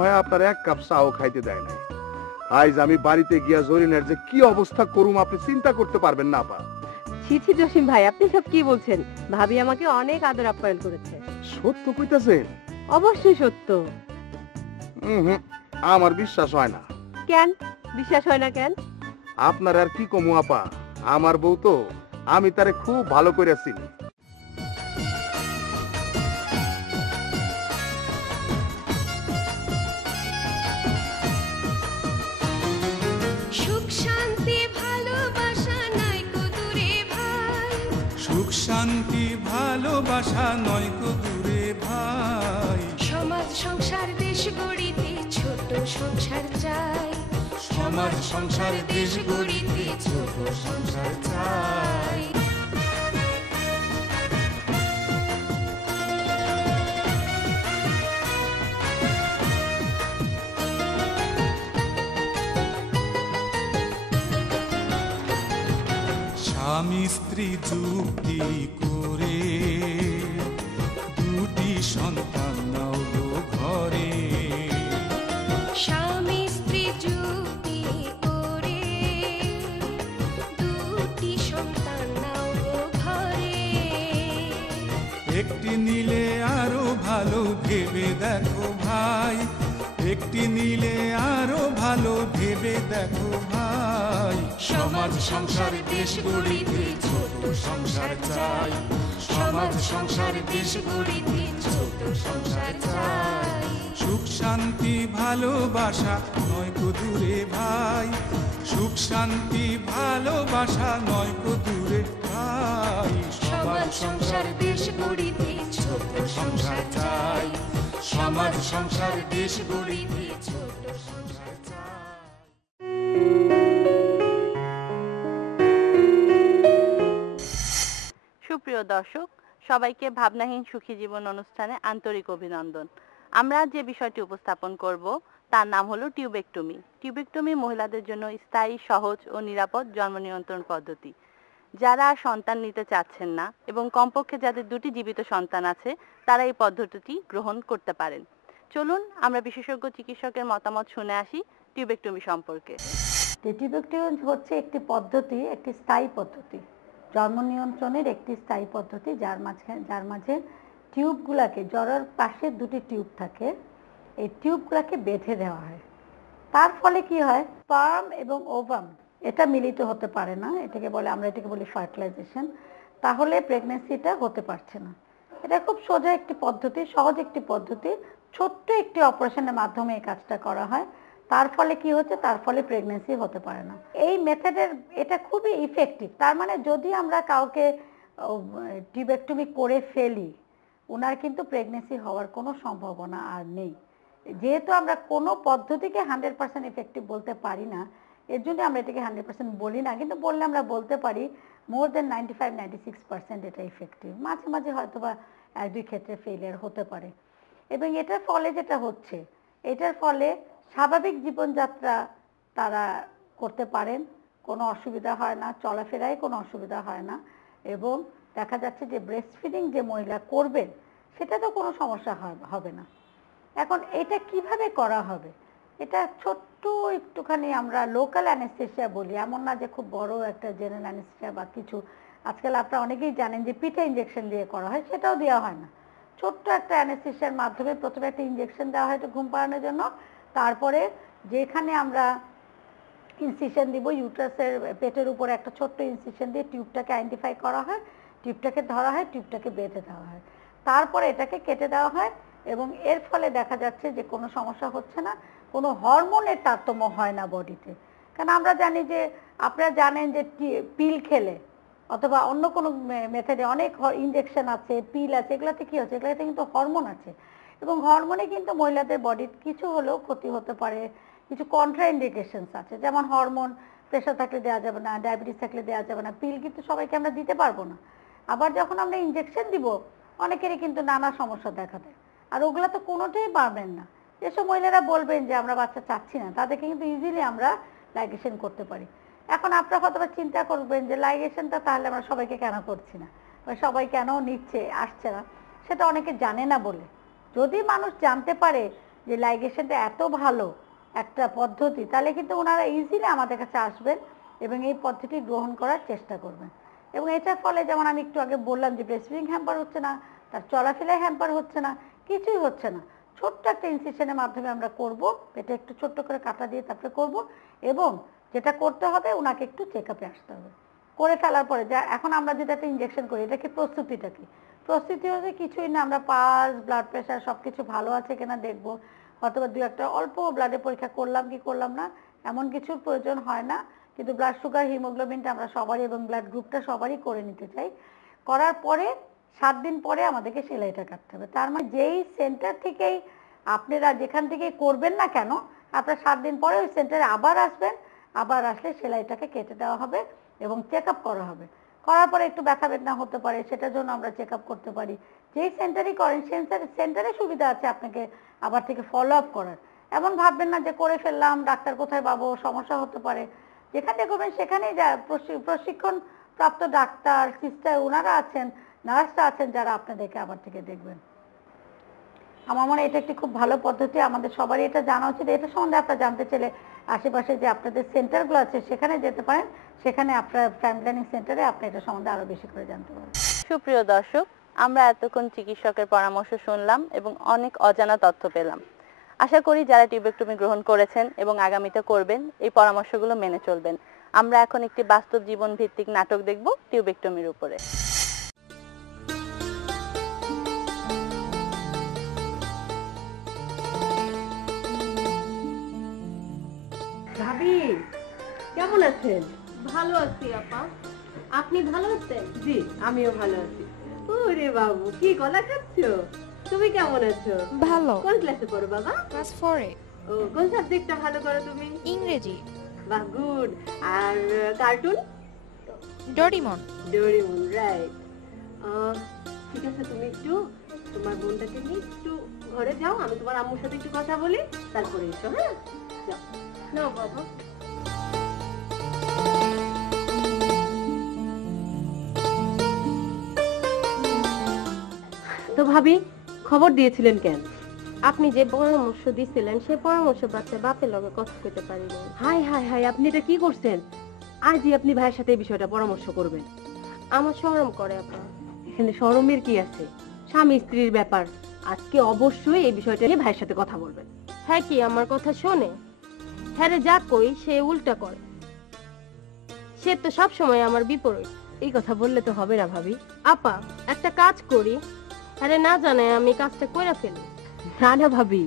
হয় আপনার এক কাপ চাও খাইতে দেয় নাই। আজ আমি বাড়িতে গিয়া জরিনের যে কি অবস্থা করুম আপনি চিন্তা করতে পারবেন না আপা। ছি ছি জসিম ভাই, আপনি সব কি বলছেন? ভাবি আমাকে অনেক আদর আপ্যায়ন করেছে। সত্য কইতাছেন? অবশ্যই সত্য। হুম, আমার বিশ্বাস হয় না। কেন বিশ্বাস হয় না কেন? আপনার আর কি কমু আপা, আমার বউ তো, আমি তারে খুব ভালো করে চিনি। সুখ শান্তি ভালোবাসা নাই কো দূরে ভাই, সুখ শান্তি ভালোবাসা নয় কো দূরে ভাই। সমাজ সংসার দেশ গড়িতে ছোট সংসার চাই, সমাজ সংসার দেশ গড়িতে ছোট সংসার চাই। স্বামী স্ত্রী যুক্তি করে দুটি সন্তান নাও গো ঘরে। স্বামী স্ত্রী যুক্তি করে দুটি সন্তান নাও গো ঘরে। একটি নিলে আরো ভালো ভেবে দেখো ভাই, একটি নিলে আরো ভালো ভেবে দেখো ভাই। সমাজ সংসার দেশ গড়িতে ছোট সংসার চাই, সমাজ সংসার দেশ গড়িতে ছোট সংসার চাই। সুখ শান্তি ভালোবাসা নয় কো দূরে ভাই, সুখ শান্তি ভালোবাসা নয় কো দূরে ভাই। সমাজ সংসার দেশ গড়িতে ছোট সংসার চাই, সমাজ সংসার দেশ গড়িতে ছোট সংসার চাই। সুপ্রিয় দর্শক, সবাইকে ভাবনাহীন সুখী জীবন অনুষ্ঠানে আন্তরিক অভিনন্দন। আমরা যে বিষয়টি উপস্থাপন করব তার নাম হলো টিউবেক্টমি। টিউবেক্টমি মহিলাদের জন্য স্থায়ী, সহজ ও নিরাপদ জন্ম নিয়ন্ত্রণ পদ্ধতি। যারা সন্তান নিতে চাচ্ছেন না এবং কমপক্ষে যাদের দুটি জীবিত সন্তান আছে তারা এই পদ্ধতিটি গ্রহণ করতে পারেন। চলুন আমরা বিশেষজ্ঞ চিকিৎসকের মতামত শুনে আসি টিউবেক্টমি সম্পর্কে। টিউবেক্টমি হচ্ছে একটি পদ্ধতি, একটি স্থায়ী পদ্ধতি, জন্ম নিয়ন্ত্রণের একটি স্থায়ী পদ্ধতি, যার মাঝে টিউবগুলোকে, জরার পাশে দুটি টিউব থাকে, এই টিউবগুলোকে বেঁধে দেওয়া হয়। তার ফলে কি হয়, স্পার্ম এবং ওভাম এটা মিলিত হতে পারে না, আমরা এটাকে বলি ফার্টিলাইজেশন। তাহলে প্রেগন্যান্সিটা হতে পারছে না। এটা খুব সোজা একটি পদ্ধতি, সহজ একটি পদ্ধতি, ছোট্ট একটি অপারেশনের মাধ্যমে এই কাজটা করা হয়। তার ফলে কি হচ্ছে, তার ফলে প্রেগন্যান্সি হতে পারে না। এই মেথডের এটা খুবই ইফেক্টিভ। তার মানে যদি আমরা কাউকে টিউবেক্টমি করে ফেলি, ওনার কিন্তু প্রেগন্যান্সি হওয়ার কোনো সম্ভাবনা আর নেই। যেহেতু আমরা কোনো পদ্ধতিকে 100% ইফেক্টিভ বলতে পারি না, এর জন্য আমরা এটাকে 100% বলি না, কিন্তু বললে আমরা বলতে পারি মোর দেন 95-96% এটা ইফেক্টিভ। মাঝে মাঝে হয়তো বা 1-2 ক্ষেত্রে ফেলিয়ার হতে পারে। এবং এটার ফলে যেটা হচ্ছে, এটার ফলে স্বাভাবিক জীবনযাত্রা তারা করতে পারেন, কোনো অসুবিধা হয় না, চলাফেরায় কোনো অসুবিধা হয় না। এবং দেখা যাচ্ছে যে ব্রেস্ট ফিডিং যে মহিলা করবেন সেটা তো কোনো সমস্যা হবে না। এখন এটা কিভাবে করা হবে, এটা ছোট্ট একটুখানি আমরা লোকাল অ্যানেস্থেসিয়া বলি, এমন না যে খুব বড় একটা জেনারেল অ্যানেস্থেসিয়া বা কিছু। আজকাল আপনারা অনেকেই জানেন যে পিঠে ইঞ্জেকশন দিয়ে করা হয়, সেটাও দেওয়া হয় না। ছোট্ট একটা অ্যানেস্থেসিয়ার মাধ্যমে প্রথমে একটা ইঞ্জেকশন দেওয়া হয় ঘুম পাড়ানোর জন্য, তারপরে যেখানে আমরা ইনসিশন দিব, ইউট্রাসের পেটের উপরে একটা ছোট্ট ইনসিশন দিয়ে টিউবটাকে আইডেন্টিফাই করা হয়, টিউবটাকে ধরা হয়, টিউবটাকে বেঁধে দেওয়া হয়, তারপরে এটাকে কেটে দেওয়া হয়। এবং এর ফলে দেখা যাচ্ছে যে কোনো সমস্যা হচ্ছে না, কোনো হরমোনের তারতম্য হয় না বডিতে। কারণ আমরা জানি যে, আপনারা জানেন যে পিল খেলে অথবা অন্য কোনো মেথডে অনেক ইনজেকশন আছে, পিল আছে, এগুলোতে কী হচ্ছে, এগুলোতে কিন্তু হরমোন আছে। এবং হরমোনে কিন্তু মহিলাদের বডির কিছু হলেও ক্ষতি হতে পারে, কিছু কন্ট্রাইন্ডিকেশনস আছে, যেমন হরমোন প্রেশার থাকলে দেওয়া যাবে না, ডায়াবেটিস থাকলে দেওয়া যাবে না, পিল কিন্তু সবাইকে আমরা দিতে পারবো না। আবার যখন আমরা ইনজেকশন দিব, অনেকেরই কিন্তু নানা সমস্যা দেখা দেয়, আর ওগুলো তো কোনোটাই পারবেন না। যেসব মহিলারা বলবেন যে আমরা বাচ্চা চাচ্ছি না, তাদেরকে কিন্তু ইজিলি আমরা লাইগেশন করতে পারি। এখন আপনারা হয়তো চিন্তা করবেন যে লাইগেশনটা তাহলে আমরা সবাইকে কেন করছি না, বা সবাই কেন নিচ্ছে আসছে না, সেটা অনেকে জানে না বলে। যদি মানুষ জানতে পারে যে লাইগেশনটা এত ভালো একটা পদ্ধতি, তাহলে কিন্তু ওনারা ইজিলি আমাদের কাছে আসবেন এবং এই পদ্ধতি গ্রহণ করার চেষ্টা করবেন। এবং এটার ফলে যেমন আমি একটু আগে বললাম যে ব্রেস্ট ফিডিং হ্যাম্পার হচ্ছে না, তার চলাফেরায় হ্যাম্পার হচ্ছে না, কিছুই হচ্ছে না। ছোট্ট একটা ইনসিশনের মাধ্যমে আমরা করব, এটা একটু ছোট্ট করে কাটা দিয়ে তারপরে করব। এবং যেটা করতে হবে, ওনাকে একটু চেক আপে আসতে হবে। করে ফেলার পরে যা এখন আমরা যেটা একটা ইনজেকশন করি, এটা কি প্রস্তুতিটা কি? প্রস্তুতি হচ্ছে কিছুই না, আমরা পালস, ব্লাড প্রেশার সব কিছু ভালো আছে কিনা দেখবো, অথবা দু একটা অল্প ব্লাডে পরীক্ষা করলাম কি করলাম না, এমন কিছুর প্রয়োজন হয় না। কিন্তু ব্লাড সুগার, হিমোগ্লোবিনটা আমরা সবারই এবং ব্লাড গ্রুপটা সবারই করে নিতে চাই। করার পরে 7 দিন পরে আমাদেরকে সেলাইটা কাটতে হবে। তার মানে যেই সেন্টার থেকেই আপনারা যেখান থেকেই করবেন না কেন, আপনারা 7 দিন পরে ওই সেন্টারে আবার আসবেন, আবার আসলে সেলাইটাকে কেটে দেওয়া হবে এবং চেক আপ করা হবে। করার পরে একটু ব্যথা বেদনা হতে পারে, সেটার জন্য আমরা চেক আপ করতে পারি। যেই সেন্টারই করেন সেন্টারে সুবিধা আছে আপনাকে আবার থেকে ফলো আপ করার। এমন ভাববেন না যে করে ফেললাম, ডাক্তার কোথায় পাবো, সমস্যা হতে পারে। যেখানে করবেন সেখানেই প্রশিক্ষণ প্রাপ্ত ডাক্তার, সিস্টার ওনারা আছেন, নার্সরা আছেন, যারা আপনাদেরকে আবার থেকে দেখবেন। আমার মনে হয় এটা একটি খুব ভালো পদ্ধতি, আমাদের সবারই এটা জানা উচিত। এটা সম্বন্ধে আপনারা জানতে চাইলে আশেপাশে যে আপনাদের সেন্টারগুলো আছে সেখানে যেতে পারেন, সেখানে আপনার ফ্যামিলি প্ল্যানিং সেন্টারে আপনি এটা সম্বন্ধে আরো বেশি করে জানতে পারেন। সুপ্রিয় দর্শক, আমরা এতক্ষণ চিকিৎসকের পরামর্শ শুনলাম এবং অনেক অজানা তথ্য পেলাম। আশা করি যারা টিউবেক্টমি গ্রহণ করেছেন এবং আগামীতে করবেন, এই পরামর্শগুলো মেনে চলবেন। আমরা এখন একটি বাস্তব জীবন ভিত্তিক নাটক দেখব টিউবেক্টমির উপরে। ভাবি কেমন আছেন? ভালো আছি আপা, আপনি ভালো আছেন? জি, আমিও ভালো আছি। ওরে বাবু, কি কলা খাচ্ছো? তুমি কেমন আছো? ভালো। কোন ক্লাসে পড়ো বাবা? ক্লাস 4 এ। ও, কোন সাবজেক্টটা ভালো করো তুমি? ইংরেজি। বাহ, গুড। আর কার্টুন? ডোরিমন। Doraemon, right. ঠিক আছে, তুমি একটু তোমার বোনটাকে নিয়ে একটু ঘরে যাও, আমি তোমার আম্মুর সাথে একটু কথা বলি, তারপরে এসো। হ্যাঁ, যাও। নাও বাবা। তো ভাবি, খবর দিয়েছিলেন কেন? আপনি যে পরামর্শ দিছিলেন সেই পরামর্শ বাচ্চা বাপের লগে কথা কইতে পারি না। হাই হাই হাই, আপনি এটা কি করছেন? আজই আপনি ভাইয়ের সাথে এই বিষয়টা পরামর্শ করবেন। আমার শরম করে আপা। এখানে শরমের কি আছে? স্বামী স্ত্রীর ব্যাপার, আজকে অবশ্যই এই বিষয়টা নিয়ে ভাইয়ের সাথে কথা বলবেন। হ্যাঁ, কি আমার কথা শোনে? হ্যাঁ রে, যা কই সে উল্টা করে। সে তো সব সময় আমার বিপরীত। এই কথা বললে তো হবে না ভাবি। আপা, একটা কাজ করি, আরে না জানে আমি কাজটা কইরা ফেলি। না না ভাবি,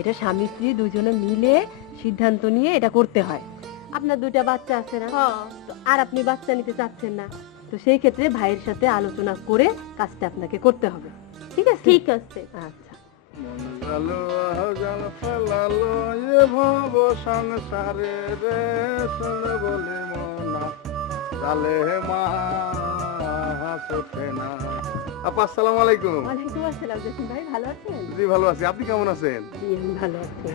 এটা স্বামী স্ত্রী দুজনে মিলে সিদ্ধান্ত নিয়ে এটা করতে হয়। আপনার 2টা বাচ্চা আছে না? হ্যাঁ। তো আর আপনি বাচ্চা নিতে চাচ্ছেন না, তো সেই ক্ষেত্রে ভাইয়ের সাথে আলোচনা করে কাজটা আপনাকে করতে হবে। ঠিক আছে? ঠিক আছে। আচ্ছা। মন গেলো আজাল ফেলালো এ ভব সংসারে রে, শুন বলে মনা জালে মা হাসে না। আপা, আসসালামু আলাইকুম। ওয়ালাইকুম আসসালাম। জসিম ভাই, ভালো আছেন? জি, ভালো আছি। আপনি কেমন আছেন? জি, আমি ভালো আছি।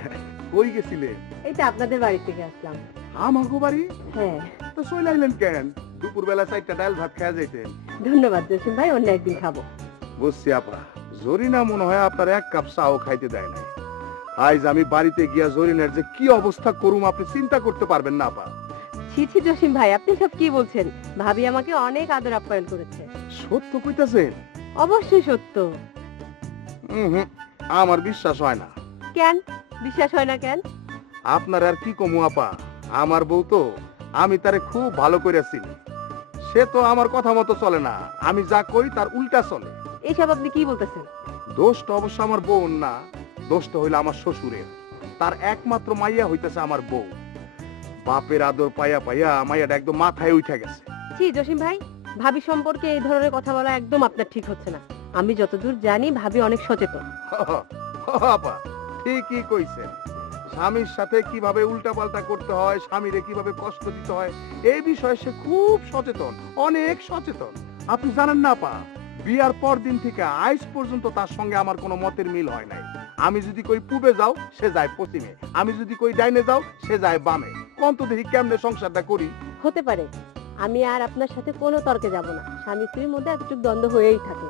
কই গেছিলেন? এই তো আপনাদের বাড়ি থেকে আসলাম। আমাগো বাড়ি? হ্যাঁ। তো চলে আইলেন কেন? দুপুরবেলা 4টা ডাল ভাত খেয়ে যাইতেন। ধন্যবাদ জসিম ভাই, অন্য একদিন খাবো। বুঝছি আপা, জরিনা মনে হয় আপনার 1 কাপ চাও খাইতে দেয় নাই। আজ আমি বাড়িতে গিয়া জরিনার যে কি অবস্থা করুম আপনি চিন্তা করতে পারবেন না আপা। ছি ছি জসিম ভাই, আপনি সব কি বলছেন? ভাবি আমাকে অনেক আদর আপ্যায়ন করেছে। সত্য কইতাছেন? অবশ্যই সত্য। আমার বিশ্বাস হয় না। কেন বিশ্বাস হয় না কেন? আপনার আর কি কমু আপা, আমার বউ তো, আমি তারে খুব ভালো করে চিনি। সে তো আমার কথা মতো চলে না, আমি যা কই তার উল্টা চলে। এইসব আপনি কি বলতেছেন? দোষটা অবশ্য আমার বোন না, দোষটা হইলো আমার শ্বশুরের। তার একমাত্র মাইয়া হইতেছে আমার বউ। বাপের আদর পাইয়া পাইয়া মাইয়াটা একদম মাথায় উঠে গেছে। জি জসিম ভাই, ভাবি সম্পর্কে এই ধরনের কথা বলা একদম আপনার ঠিক হচ্ছে না। আমি যতদূর জানি ভাবি অনেক সচেতন। আপা, ঠিকই কইছেন। স্বামীর সাথে কিভাবে উল্টাপাল্টা করতে হয়, স্বামীরে কিভাবে কষ্ট দিতে হয়, এই বিষয়ে সে খুব সচেতন, অনেক সচেতন। আপনি জানেন না আপা, বিয়ার পর দিন থেকে আজ পর্যন্ত তার সঙ্গে আমার কোনো মতের মিল হয় নাই। আমি যদি কই পূবে যাও, সে যায় পশ্চিমে, আমি যদি কই ডাইনে যাও, সে যায় বামে। কোন তো দেখি কেমনে সংসারটা করি। হতে পারে, আমি আর আপনার সাথে কোনো তর্কে যাব না। স্বামী স্ত্রীর মধ্যে এতটুকু দ্বন্দ্ব হয়েই থাকে।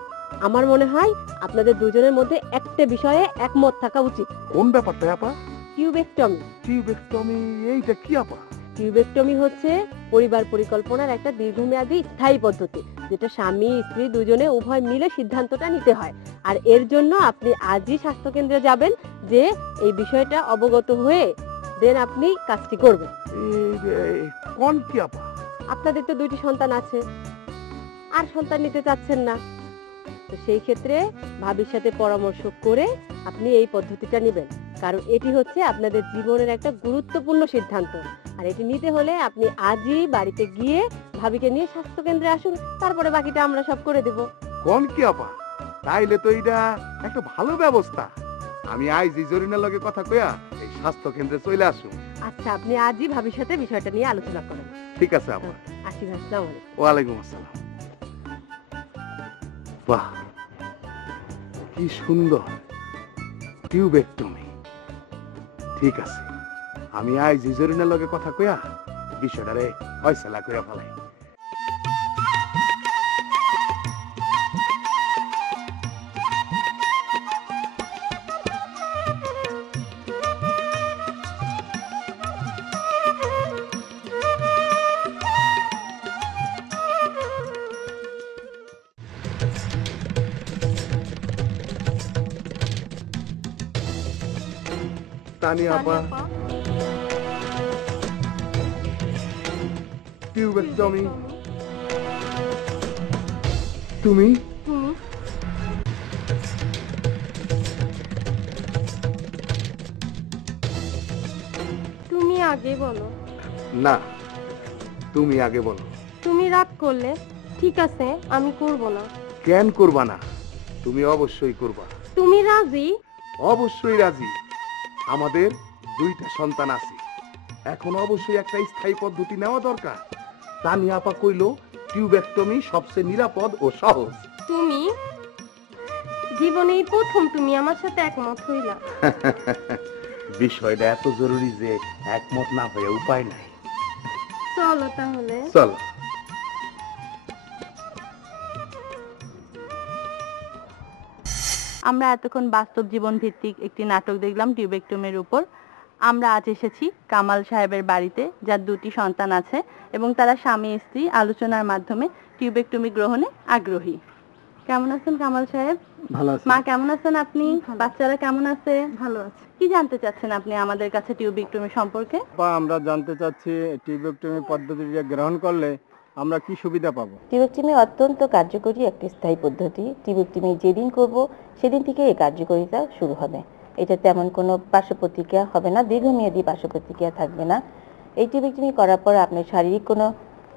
আমার মনে হয় আপনাদের দুজনের মধ্যে একটা বিষয়ে একমত থাকা উচিত। কোন ব্যাপারটা আপা? টিউবেক্টমি। টিউবেক্টমি এইটা কি আপা? টিউবেক্টমি হচ্ছে পরিবার পরিকল্পনার একটা দীর্ঘমেয়াদী স্থায়ী পদ্ধতি, যেটা স্বামী স্ত্রী দুজনে উভয় মিলে সিদ্ধান্তটা নিতে হয়। আর এর জন্য আপনি আজই স্বাস্থ্যকেন্দ্রে যাবেন, যে এই বিষয়টা অবগত হয়ে দেন আপনি কাজটি করবেন। কোন কি আপা? আপনাদের তো 2টি সন্তান আছে, আর সন্তান নিতে চাচ্ছেন না, তো সেই ক্ষেত্রে ভাবির সাথে পরামর্শ করে আপনি এই পদ্ধতিটা নেবেন, কারণ এটি হচ্ছে আপনাদের জীবনের একটা গুরুত্বপূর্ণ সিদ্ধান্ত। আর এটি নিতে হলে আপনি আজই বাড়িতে গিয়ে ভাবিকে নিয়ে স্বাস্থ্যকেন্দ্রে আসুন, তারপরে বাকিটা আমরা সব করে দেব। কোন কি আপা? তাইলে তো এটা একটা ভালো ব্যবস্থা। আমি আইজি জরিনার লগে কথা কইয়া এই স্বাস্থ্য কেন্দ্রে চলে আসুন। আচ্ছা, আপনি আজই ভাবির সাথে বিষয়টা নিয়ে আলোচনা করেন। ঠিক আছে আপা। আসি, আসসালামু আলাইকুম। ওয়ালাইকুম আসসালাম। বাহ, কি সুন্দর টিউবেক্টমি। ঠিক আছে, আমি আইজি জরিনার লগে কথা কইয়া বিষয়টারে ফয়সালা কইরা ফেলাই। তানিয়া আপা, টিউবেক্টমি তুমি? তুমি আগে বলো। না, তুমি আগে বলো। তুমি রাগ করলে ঠিক আছে, আমি করব না। কেন করবা না? তুমি অবশ্যই করবা। তুমি রাজি? অবশ্যই রাজি। আমাদের 2টা সন্তান আছে, এখন অবশ্যই একটা স্থায়ী পদ্ধতি নেওয়া দরকার। তানিয়া আপা কইলো টিউবেক্টমি সবচেয়ে নিরাপদ ও সহজ। তুমি জীবনেই প্রথম তুমি আমার সাথে একমত হইলা। বিষয়টা এত জরুরি যে একমত না হয়ে উপায় নাই। চলো তাহলে। চলো। আমরা এতক্ষণ বাস্তব জীবন ভিত্তিক একটি নাটক দেখলাম টিউবেক্টমির উপর। আমরা আজ এসেছি কামাল সাহেবের বাড়িতে, যার 2টি সন্তান আছে এবং তারা স্বামী স্ত্রী আলোচনার মাধ্যমে টিউবেক্টমি গ্রহণে আগ্রহী। কেমন আছেন কামাল সাহেব? ভালো আছি। মা কেমন আছেন আপনি? বাচ্চারা কেমন আছে? ভালো আছে। কি জানতে চাচ্ছেন আপনি আমাদের কাছে টিউবেক্টমি সম্পর্কে? আমরা জানতে চাচ্ছি টিউবেক্টমি পদ্ধতিটা গ্রহণ করলে আমরা কি সুবিধা পাবো? টিউবেক্টমি অত্যন্ত কার্যকরী একটি স্থায়ী পদ্ধতি। টিউবেক্টমি যেদিন করব সেদিন থেকে এই কার্যকারিতা শুরু হবে। এটা তেমন কোনো পার্শ্ব প্রতিক্রিয়া হবে না, দীর্ঘমেয়াদী পার্শ্ব প্রতিক্রিয়া থাকবে না। এই টিউবেক্টমি করার পর আপনার শারীরিক কোনো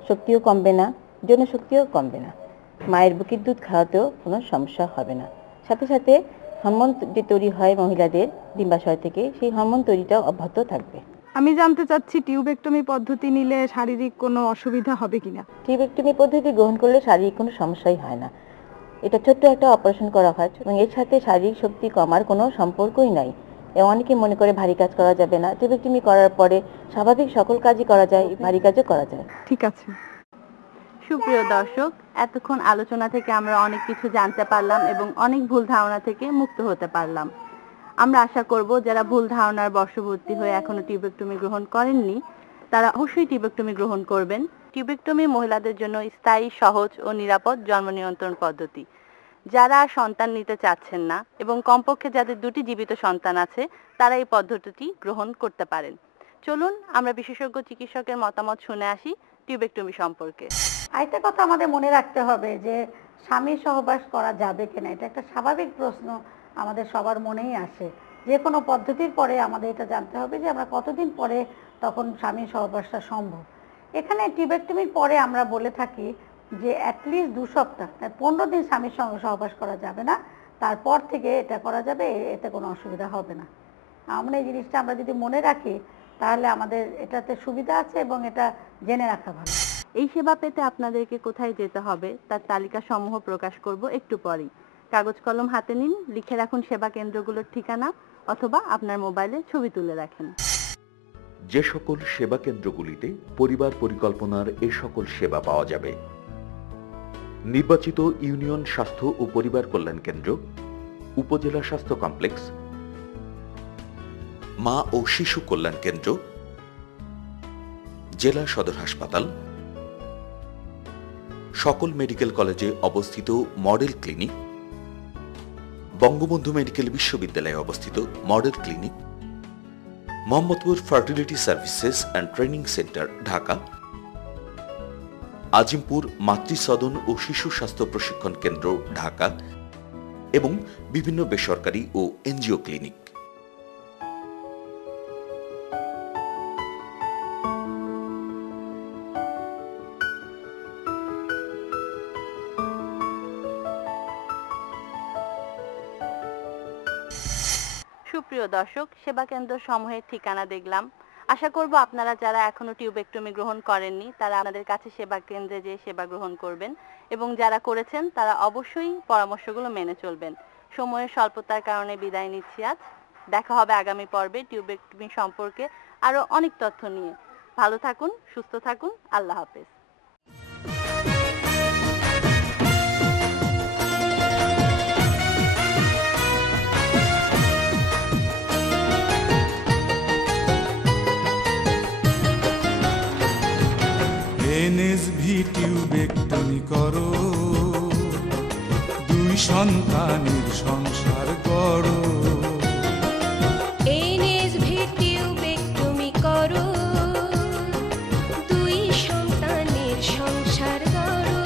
শক্তিও কমবে না, যৌন শক্তিও কমবে না, মায়ের বুকের দুধ খাওয়াতেও কোনো সমস্যা হবে না। সাথে সাথে হরমোন যে তৈরি হয় মহিলাদের ডিম্বাশয় থেকে, সেই হরমোন তৈরিটাও অব্যাহত থাকবে। আমি জানতে চাচ্ছি টিউবেক্টমি পদ্ধতি নিলে শারীরিক কোনো অসুবিধা হবে কিনা? টিউবেক্টমি পদ্ধতি গ্রহণ করলে শারীরিক কোনো সমস্যাই হয় না। এটা ছোট্ট একটা অপারেশন করা হয় এবং এর সাথে শারীরিক শক্তি কমার কোনো সম্পর্কই নাই। এবং অনেকে মনে করে ভারী কাজ করা যাবে না। টিউবেক্টমি করার পরে স্বাভাবিক সকল কাজই করা যায়, ভারী কাজও করা যায়। ঠিক আছে। সুপ্রিয় দর্শক, এতক্ষণ আলোচনা থেকে আমরা অনেক কিছু জানতে পারলাম এবং অনেক ভুল ধারণা থেকে মুক্ত হতে পারলাম। আমরা আশা করব যারা ভুল ধারণার বশবর্তী হয়ে এখনো টিউবেক্টমি গ্রহণ করেননি, তারা অবশ্যই টিউবেক্টমি গ্রহণ করবেন। টিউবেক্টমি মহিলাদের জন্য স্থায়ী, সহজ ও নিরাপদ জন্ম নিয়ন্ত্রণ পদ্ধতি। যারা সন্তান নিতে চাচ্ছেন না এবং কমপক্ষে যাদের 2টি জীবিত সন্তান আছে, তারা এই পদ্ধতিটি গ্রহণ করতে পারেন। চলুন আমরা বিশেষজ্ঞ চিকিৎসকের মতামত শুনে আসি টিউবেক্টমি সম্পর্কে। আরেকটা কথা আমাদের মনে রাখতে হবে যে স্বামী সহবাস করা যাবে কিনা, এটা একটা স্বাভাবিক প্রশ্ন আমাদের সবার মনেই আসে। যে কোনো পদ্ধতির পরে আমাদের এটা জানতে হবে যে আমরা কতদিন পরে তখন স্বামী সহবাসটা সম্ভব। এখানে টিউবেক্টমির পরে আমরা বলে থাকি যে অ্যাটলিস্ট 2 সপ্তাহ, 15 দিন স্বামীর সঙ্গে সহবাস করা যাবে না, তারপর থেকে এটা করা যাবে, এতে কোনো অসুবিধা হবে না। আমরা এই জিনিসটা আমরা যদি মনে রাখি তাহলে আমাদের এটাতে সুবিধা আছে এবং এটা জেনে রাখা ভালো। এই সেবা পেতে আপনাদেরকে কোথায় যেতে হবে তার তালিকা সমূহ প্রকাশ করব একটু পরেই। কাগজ কলম হাতে নিন, লিখে রাখুন সেবা কেন্দ্রগুলোর ঠিকানা অথবা আপনার মোবাইলে ছবি তুলে রাখেন। যে সকল সেবা কেন্দ্রগুলিতে পরিবার পরিকল্পনার এ সকল সেবা পাওয়া যাবে: নির্বাচিত ইউনিয়ন স্বাস্থ্য ও পরিবার কল্যাণ কেন্দ্র, উপজেলা স্বাস্থ্য কমপ্লেক্স, মা ও শিশু কল্যাণ কেন্দ্র, জেলা সদর হাসপাতাল, সকল মেডিকেল কলেজে অবস্থিত মডেল ক্লিনিক, বঙ্গবন্ধু মেডিকেল বিশ্ববিদ্যালয়ে অবস্থিত model clinic, Mohammadpur fertility services and training centre Dhaka, Azimpur মাতৃসদন ও শিশু স্বাস্থ্য প্রশিক্ষণ কেন্দ্র ঢাকা এবং বিভিন্ন বেসরকারি ও এনজিও ক্লিনিক। সুপ্রিয় দর্শক, সেবা কেন্দ্র সমূহের ঠিকানা দেখলাম। আশা করব আপনারা যারা এখনো টিউবেক্টমি গ্রহণ করেননি তারা আমাদের কাছে সেবা কেন্দ্রে যেয়ে সেবা গ্রহণ করবেন এবং যারা করেছেন তারা অবশ্যই পরামর্শগুলো মেনে চলবেন। সময়ের স্বল্পতার কারণে বিদায় নিচ্ছি আজ। দেখা হবে আগামী পর্বে টিউবেক্টমি সম্পর্কে আরো অনেক তথ্য নিয়ে। ভালো থাকুন, সুস্থ থাকুন, আল্লাহ হাফেজ। এনএসভি টিউবেক্টমি করো, 2 সন্তানের সংসার গড়ো। এনএসভি টিউবেক্টমি করো, 2 সন্তানের সংসার গড়ো।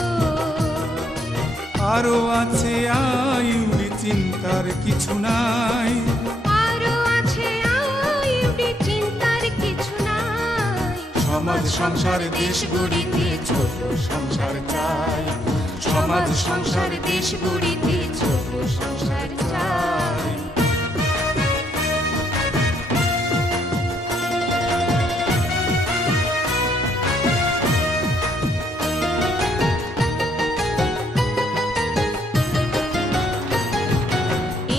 আরো আছে আইউডি, চিন্তার কিছু নাই। আরো আছে আইউডি, চিন্তার কিছু নাই। সমাজ সংসার দেশ গড়িতে ছোট সংসার চাই। সমাজ সংসার দেশ গড়িতে ছোট সংসার চাই।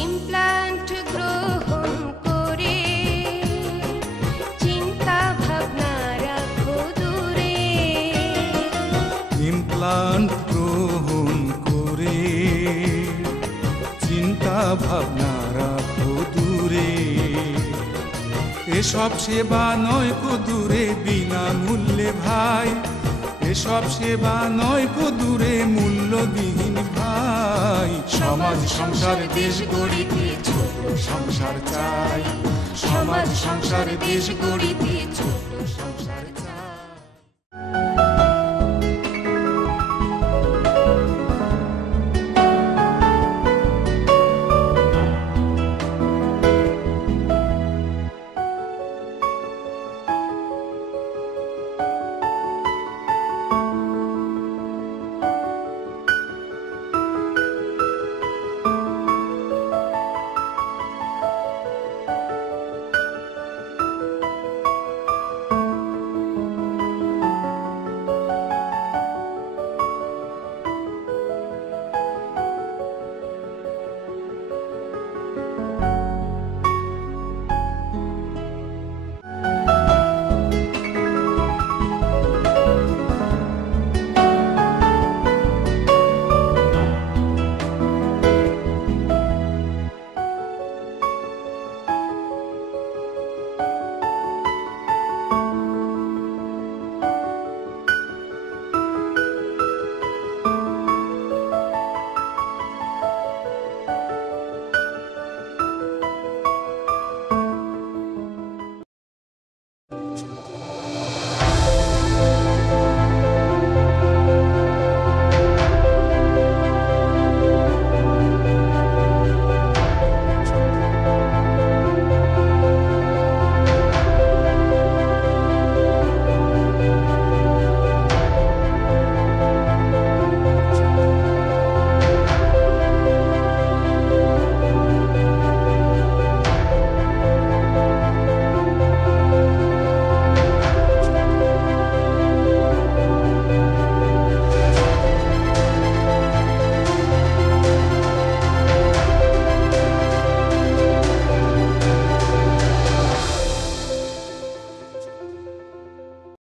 ইমপ্ল্যান্ট গ্রহণ করে চিন্তা ভাবনা রাখো দূরে। ইমপ্লান্ট গ্রহণ করে চিন্তা ভাবনা রাখো দূরে। এসব সেবা নয় কো দূরে বিনামূল্যে ভাই। এসব সেবা নয় কো দূরে মূল্যবিহীন ভাই। সমাজ সংসার দেশ গড়িতে ছোট সংসার চাই। সমাজ সংসার দেশ গড়িতে ছোট সংসার চাই।